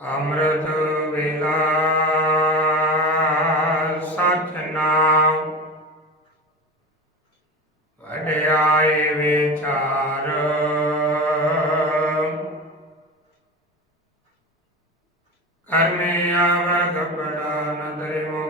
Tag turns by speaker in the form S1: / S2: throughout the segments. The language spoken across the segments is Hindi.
S1: ਅੰਮ੍ਰਿਤ ਵੇਲਾ ਸਚ ਨਾਮ। ਵਡਿਆਈ ਵਿਚਾਰ। ਕਰਮੀ ਆਵਗ ਬੜਾ ਨਦਰੀ ਮੁਖ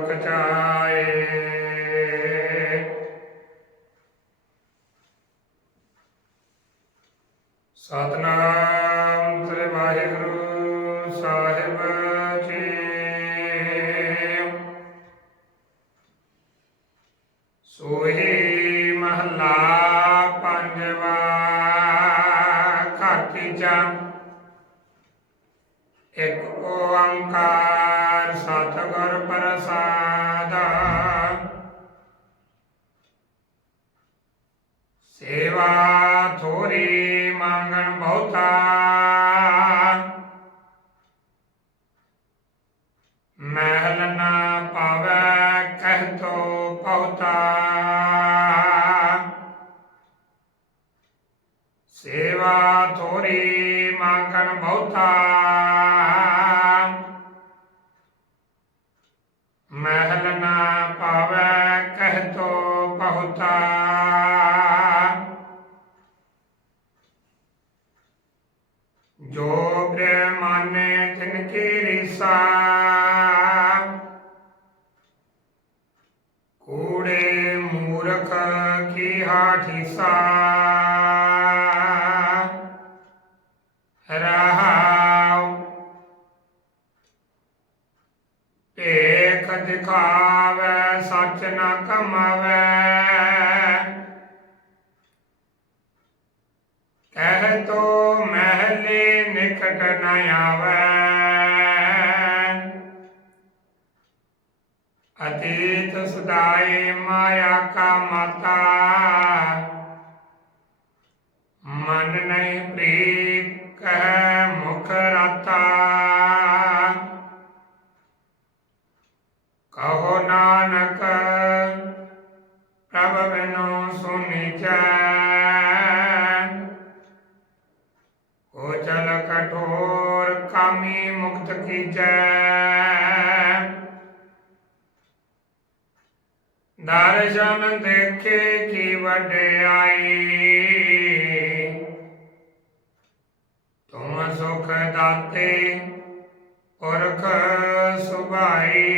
S1: ਦੁਖ ਸਤਨਾਮ ਸ੍ਰੀ ਵਾਹਿਗੁਰੂ ਸਾਹਿਬ ਜੀ। ਸੋਹੀ ਮਹਲਾ ਪੰਜਵਾ ਘਰ ਤੀਜਾ। ਇੱਕ ਓੰਕਾਰ ਸਤਿਗੁਰ ਪ੍ਰਸਾਦ ਸੇਵਾ ਥੋਰੀ ਮੰਗਣ ਬਹੁਤਾ। ਮਹਿਲ ਨਾ ਪਾਵੈ ਕਹਿ ਤੋ ਬਹੁਤਾ। ਸੇਵਾ ਥੋਰੀ ਮੰਗਣ ਬਹੁਤਾ। जोग माने जिनकी रिसा कूड़े मूर्ख की हाठिसा एक दिखावे सच न कमावे। अतीत सदाए माया का माता मन नहीं प्रीत, कह मुख रता। कहो नानक, प्रभ बिनु सुनि जय स्वामी मुक्त की दर्शन देखे की बड़े आई। तुम सुख दाते, पुरख सुभाई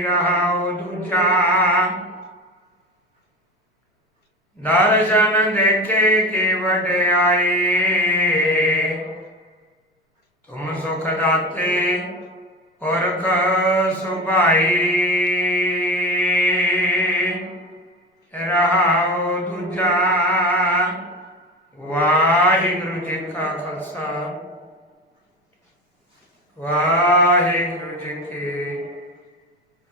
S1: रहाओ दूजा। दर्शन देखे की बड़े आई। ਸੁਖ ਦਾਤੇ ਪੁਰਖ ਸੁਭਾਈ ਰਹਾਉ ਦੂਜਾ ਵਾਹਿਗੁਰੂ ਜੀ ਕਾ ਖਾਲਸਾ ਵਾਹਿਗੁਰੂ ਜੀ ਕੀ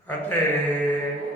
S1: ਫਤਿਹ